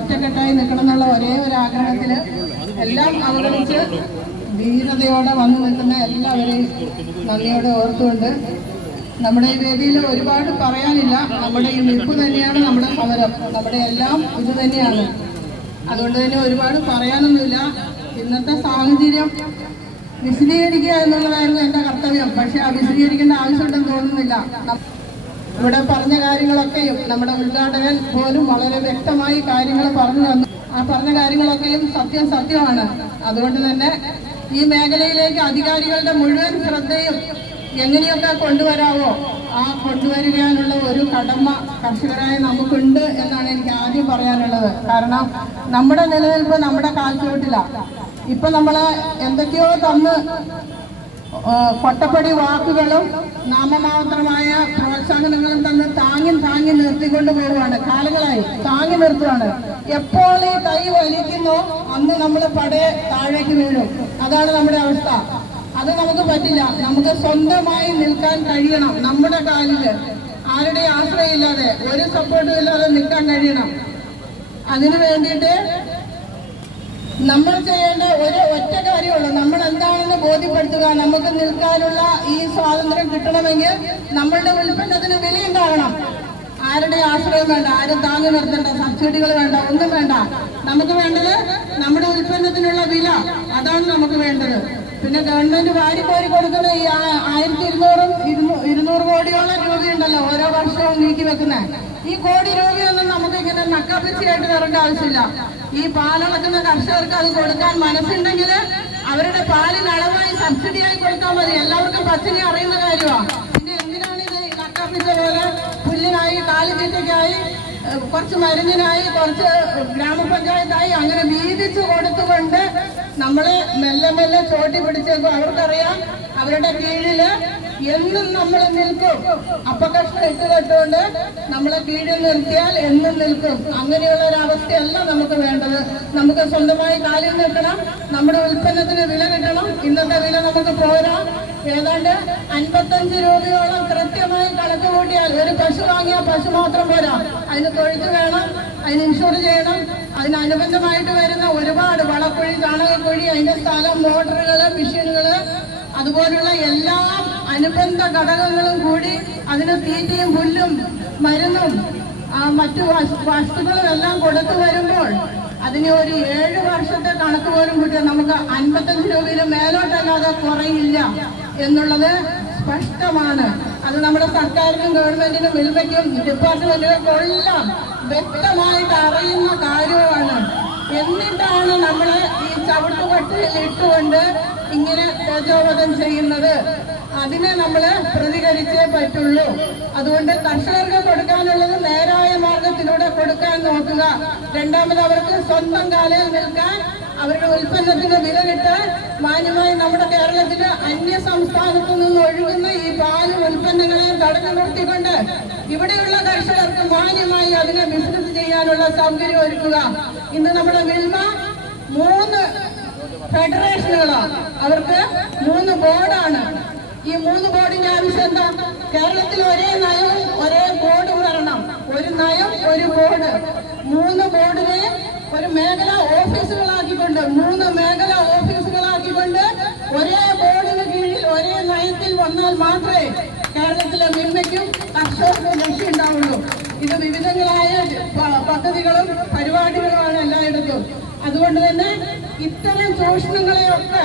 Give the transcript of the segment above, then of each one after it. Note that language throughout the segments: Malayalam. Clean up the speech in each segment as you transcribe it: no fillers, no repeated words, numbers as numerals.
ഒറ്റക്കെട്ടായി നിൽക്കണം എന്നുള്ള ഒരേ ഒരു ആഗ്രഹത്തിൽ എല്ലാം അവഗണിച്ച് ധീരതയോടെ വന്നു നിൽക്കുന്ന എല്ലാവരെയും നന്ദിയോടെ ഓർത്തുകൊണ്ട് നമ്മുടെ ഈ വേദിയിൽ ഒരുപാട് പറയാനില്ല. നമ്മുടെ ഈ നിൽപ്പ് തന്നെയാണ് നമ്മുടെ സമരം, നമ്മുടെ എല്ലാം ഇത് തന്നെയാണ്. അതുകൊണ്ട് തന്നെ ഒരുപാട് പറയാനൊന്നുമില്ല. ഇന്നത്തെ സാഹചര്യം വിശദീകരിക്കുക എന്നുള്ളതായിരുന്നു എൻ്റെ കർത്തവ്യം. പക്ഷെ ആ വിശദീകരിക്കേണ്ട ആവശ്യമുണ്ടെന്ന് തോന്നുന്നില്ല. ഇവിടെ പറഞ്ഞ കാര്യങ്ങളൊക്കെയും നമ്മുടെ ഉദ്ഘാടകൻ പോലും വളരെ വ്യക്തമായി കാര്യങ്ങൾ പറഞ്ഞു തന്നു. ആ പറഞ്ഞ കാര്യങ്ങളൊക്കെയും സത്യമാണ്. അതുകൊണ്ട് തന്നെ ഈ മേഖലയിലേക്ക് അധികാരികളുടെ മുഴുവൻ ശ്രദ്ധയും എങ്ങനെയൊക്കെ കൊണ്ടുവരാവോ ആ കൊണ്ടുവരികാനുള്ള ഒരു കടമ കർഷകരായ നമുക്കുണ്ട് എന്നാണ് എനിക്ക് ആദ്യം പറയാനുള്ളത്. കാരണം നമ്മുടെ നിലനിൽപ്പ് നമ്മുടെ കാൽച്ചുവട്ടിലാണ്. ഇപ്പൊ നമ്മള് എന്തൊക്കെയോ തന്ന് കൊട്ടപ്പടി വാക്കുകളും നാമമാത്രമായ പ്രോത്സാഹനങ്ങളും തന്ന് താങ്ങി നിർത്തിക്കൊണ്ട് പോവുകയാണ്. കാലങ്ങളായി താങ്ങി നിർത്തുകയാണ്. എപ്പോൾ ഈ കൈ വലിക്കുന്നോ അന്ന് നമ്മൾ താഴേക്ക് വീഴും. അതാണ് നമ്മുടെ അവസ്ഥ. അത് നമുക്ക് പറ്റില്ല. നമുക്ക് സ്വന്തമായി നിൽക്കാൻ കഴിയണം. നമ്മുടെ കാലില് ആരുടെ ആശ്രയമില്ലാതെ ഒരു സപ്പോർട്ടും ഇല്ലാതെ നിൽക്കാൻ കഴിയണം. അതിനു വേണ്ടിയിട്ട് നമ്മൾ ചെയ്യേണ്ട ഒറ്റ കാര്യമുള്ളൂ. നമ്മൾ എന്താണെന്ന് ബോധ്യപ്പെടുത്തുക. നമുക്ക് നിൽക്കാനുള്ള ഈ സ്വാതന്ത്ര്യം കിട്ടണമെങ്കിൽ നമ്മളുടെ ഉൽപ്പന്നത്തിന് വിലയുണ്ടാകണം. ആരുടെ ആശ്രയം വേണ്ട, ആരും താങ്ങി നിർത്തേണ്ട, സബ്സിഡികൾ വേണ്ട, ഒന്നും വേണ്ട. നമുക്ക് വേണ്ടത് നമ്മുടെ ഉൽപ്പന്നത്തിനുള്ള വില. അതാണ് നമുക്ക് വേണ്ടത്. പിന്നെ ഗവൺമെന്റ് വാരിക്കോരി കൊടുക്കുന്ന ഈ 1200 കോടിയോളം രൂപയുണ്ടല്ലോ ഓരോ വർഷവും നീക്കി വെക്കുന്നത്. ഈ കോടി രൂപയൊന്നും നമുക്ക് ഇങ്ങനെ നക്കാപ്പിച്ചിയായിട്ട് വരേണ്ട ആവശ്യമില്ല. ഈ പാലളക്കുന്ന കർഷകർക്ക് അത് കൊടുക്കാൻ മനസ്സുണ്ടെങ്കിൽ അവരുടെ പാലിന് അളവായി സബ്സിഡിയായി കൊടുത്താൽ മതി. എല്ലാവർക്കും പച്ചനെ അറിയുന്ന കാര്യമാണ്. പിന്നെ എന്തിനാണ് ഇത് നക്കാപ്പിച്ച പോലെ പുല്ലിനായി, കാലിത്തീറ്റയ്ക്കായി, കുറച്ച് മരുന്നിനായി, കുറച്ച് ഗ്രാമപഞ്ചായത്തായി അങ്ങനെ വീതിച്ചു കൊടുത്തുകൊണ്ട് നമ്മളെ മെല്ലെ ചോട്ടി പിടിച്ചേക്കും. അവർക്കറിയാം അവരുടെ കീഴില് എന്നും നമ്മൾ നിൽക്കും. അപ്പകഷ്ണം ഇട്ടുകൊണ്ട് നമ്മളെ കീഴിൽ നിർത്തിയാൽ എന്നും നിൽക്കും. അങ്ങനെയുള്ള ഒരു അവസ്ഥയല്ല നമുക്ക് വേണ്ടത്. നമുക്ക് സ്വന്തമായി കാലിൽ നിൽക്കണം. നമ്മുടെ ഉൽപ്പന്നത്തിന് വില കിട്ടണം. ഇന്നത്തെ വില നമുക്ക് പോരാ. ഏതാണ്ട് 55 രൂപയോളം കൃത്യമായി കണക്ക് കൂട്ടിയാൽ ഒരു പശു വാങ്ങിയാൽ പശു മാത്രം പോരാ. അതിന് തൊഴുത്ത് വേണം, അതിന് ഇൻഷുർ ചെയ്യണം. അതിനനുബന്ധമായിട്ട് വരുന്ന ഒരുപാട് വളക്കുഴി, ചാണകക്കുഴി, അതിന്റെ സ്ഥലം, മോട്ടറുകള്, മെഷീനുകള്, അതുപോലുള്ള എല്ലാ അനുബന്ധ ഘടകങ്ങളും കൂടി അതിന് തീറ്റയും പുല്ലും മരുന്നും മറ്റു വസ്തുക്കളും എല്ലാം കൊടുത്തു വരുമ്പോൾ അതിന് ഒരു 7 വർഷത്തെ കണക്ക് പോലും കൂട്ടിയാൽ നമുക്ക് 55 രൂപയിൽ മേലോട്ടല്ലാതെ കുറയില്ല എന്നുള്ളത് സ്പഷ്ടമാണ്. അത് നമ്മുടെ സർക്കാരിനും ഗവൺമെന്റിനും മിൽമയ്ക്കും ഡിപ്പാർട്ട്മെന്റുകൾക്കും എല്ലാം വ്യക്തമായിട്ട് അറിയുന്ന കാര്യമാണ്. എന്നിട്ടാണ് നമ്മളെ ഈ ചവിട്ടുപട്ടിയിൽ ഇട്ടുകൊണ്ട് ഇങ്ങനെ പ്രചോദനം ചെയ്യുന്നത്. അതിനെ നമ്മൾ പ്രതികരിച്ചേ പറ്റുള്ളൂ. അതുകൊണ്ട് കർഷകർക്ക് കൊടുക്കാനുള്ളത് നേരായ മാർഗത്തിലൂടെ കൊടുക്കാൻ നോക്കുക. രണ്ടാമത് അവർക്ക് സ്വന്തം കാലിൽ നിൽക്കാൻ, അവരുടെ ഉൽപ്പന്നത്തിന് വില കിട്ടാൻ മാന്യമായി നമ്മുടെ കേരളത്തില് അന്യ സംസ്ഥാനത്തു നിന്ന് ഒഴുകുന്ന ഈ പാല് ഉൽപ്പന്നങ്ങളെ തടഞ്ഞു നിർത്തിക്കൊണ്ട് ഇവിടെയുള്ള കർഷകർക്ക് മാന്യമായി അതിനെ ബിസിനസ് ചെയ്യാനുള്ള സൗകര്യം ഒരുക്കുക. ഇന്ന് നമ്മുടെ മിൽമ 3 ഫെഡറേഷനുകളാണ്. അവർക്ക് 3 ബോർഡാണ്. ഈ 3 ബോർഡിന്റെ ആവശ്യം എന്താ? കേരളത്തിൽ ഒരേ നയവും ഒരേ ബോർഡും വരണം. ഒരു നയം, ഒരു ബോർഡ്. 3 ബോർഡിനെ ഒരു മേഖലാ ഓഫീസുകളാക്കിക്കൊണ്ട്, 3 മേഖലാ ഓഫീസുകളാക്കിക്കൊണ്ട് ഒരേ ബോർഡിന് കീഴിൽ ഒരേ നയത്തിൽ വന്നാൽ മാത്രമേ കേരളത്തിലെ മിൽമയ്ക്കും കർഷകർക്കും രക്ഷയുണ്ടാവുള്ളൂ. ഇത് വിവിധങ്ങളായ പദ്ധതികളും പരിപാടികളുമാണ് എല്ലായിടത്തും. അതുകൊണ്ട് തന്നെ ഇത്തരം ചൂഷണങ്ങളെയൊക്കെ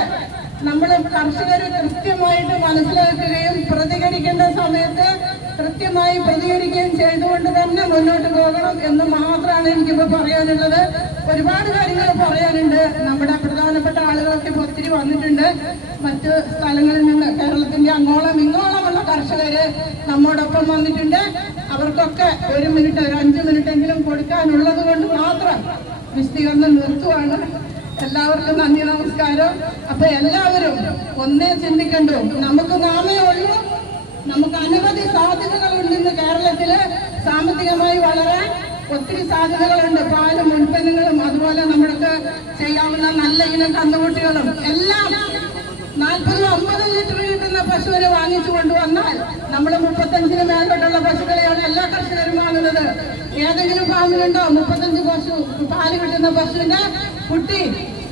നമ്മൾ കർഷകർ കൃത്യമായിട്ട് മനസ്സിലാക്കുകയും പ്രതികരിക്കേണ്ട സമയത്ത് കൃത്യമായി പ്രതികരിക്കുകയും ചെയ്തുകൊണ്ട് തന്നെ മുന്നോട്ട് പോകണം എന്ന് മാത്രമാണ് എനിക്കിപ്പോൾ പറയാനുള്ളത്. ഒരുപാട് കാര്യങ്ങൾ പറയാനുണ്ട്. നമ്മുടെ പ്രധാനപ്പെട്ട ആളുകളൊക്കെ ഇപ്പോൾ ഒത്തിരി വന്നിട്ടുണ്ട്. മറ്റ് സ്ഥലങ്ങളിൽ നിന്ന് കേരളത്തിന്റെ അങ്ങോളം ഇങ്ങോളമുള്ള കർഷകര് നമ്മോടൊപ്പം വന്നിട്ടുണ്ട്. അവർക്കൊക്കെ 1 മിനിറ്റ്, ഒരു 5 മിനിറ്റെങ്കിലും കൊടുക്കാനുള്ളത് കൊണ്ട് മാത്രം വിശദീകരണം നിർത്തുവാണ്. എല്ലാവർക്കും നന്ദി, നമസ്കാരം. അപ്പൊ എല്ലാവരും ഒന്നേ ചിന്തിക്കണ്ടു. നമുക്ക് നാമേ ഉള്ളൂ. നമുക്ക് അനവധി സാധ്യതകളുണ്ട്. ഇന്ന് കേരളത്തില് സാമ്പത്തികമായി വളരാൻ ഒത്തിരി സാധ്യതകളുണ്ട്. പാലും ഉൽപ്പന്നങ്ങളും അതുപോലെ നമ്മൾക്ക് ചെയ്യാവുന്ന നല്ല ഇനം കന്നുകുട്ടികളും എല്ലാം 40-50 ലിറ്റർ കിട്ടുന്ന പശുവിനെ വാങ്ങിച്ചു കൊണ്ടുവന്നാൽ നമ്മൾ 35-ന് മേലോട്ടുള്ള പശുക്കളെയാണ് എല്ലാ കർഷകരും വാങ്ങുന്നത്. ഏതെങ്കിലും ഫാമിലുണ്ടോ 35 പശു പാല് പാല് കിട്ടുന്ന പശുവിന്റെ കുട്ടി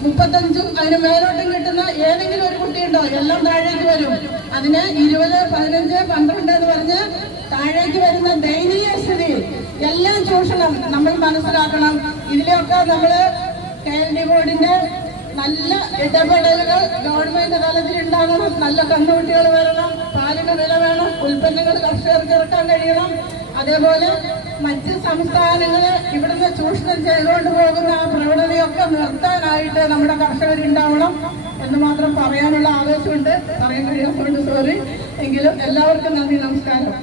35 അതിന് മേലോട്ടും കിട്ടുന്ന ഏതെങ്കിലും ഒരു കുട്ടിയുണ്ടോ? എല്ലാം താഴേക്ക് വരും. അതിന് 20, 15, 12 എന്ന് പറഞ്ഞ് താഴേക്ക് വരുന്ന ദയനീയ സ്ഥിതി, എല്ലാം ചൂഷണം നമ്മൾ മനസ്സിലാക്കണം. ഇതിലൊക്കെ നമ്മള് KLD ബോർഡിന്റെ നല്ല ഇടപെടലുകൾ ഗവൺമെന്റ് തലത്തിൽ ഉണ്ടാകണം. നല്ല കന്നുകുട്ടികൾ വരണം, പാലിന് വില വേണം, ഉൽപ്പന്നങ്ങൾ കർഷകർക്ക് ഇറക്കാൻ കഴിയണം. അതേപോലെ മറ്റ് സംസ്ഥാനങ്ങള് ഇവിടുന്ന് ചൂഷണം ചെയ്തുകൊണ്ട് പോകുന്ന ആ പ്രവണതയൊക്കെ നിർത്താനായിട്ട് നമ്മുടെ കർഷകരുണ്ടാവണം എന്ന് മാത്രം പറയാനുള്ള ആവേശമുണ്ട്. പറയാൻ കഴിയാത്തതുകൊണ്ട് സോറി. എങ്കിലും എല്ലാവർക്കും നന്ദി, നമസ്കാരം.